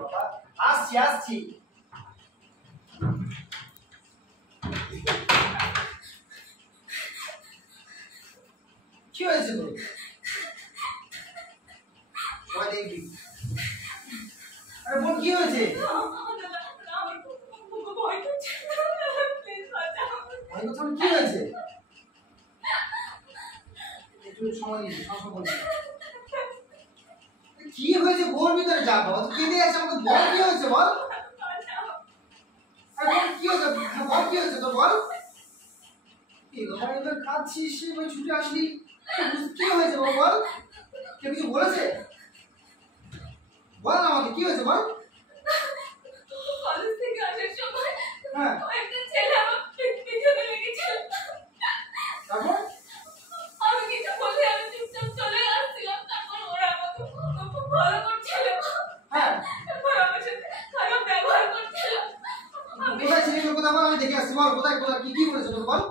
বাবা আসছি আসছি। কি হয়েছে তোর? দেখবি। আরে বোন কি হয়েছে? কি হয়েছে? একটু সময় নিবি, কি হয়েছে বোন? ভিতরে যা বাবা, তুই কেঁদে আছে, আমাকে বল কি হয়েছে বল। আরে বল কি হয়েছে, বল কি হয়েছে তো বল। এবার কাঁদছিস, এবার ছুটে আসলি, কি হয়েছে বাবা বল। কেউ কিছু বলেছে? বল আমাকে কি হয়েছে বল। কলেজ থেকে আসার সময় হ্যাঁ একটা ছেলে আমার পিছনে লেগেছিল। তারপর আমি কিছু বলে আমি চুপচাপ চলে আসছিলাম, তারপর ওরা আমাকে ফলো করছিল। হ্যাঁ তারপর আমার সাথে খারাপ ব্যবহার করছিল। কোথায় ছিলি, কোথায় বল, আমি দেখে আসছি বল। কোথায় কোথায় কি কি করেছে তোর বল।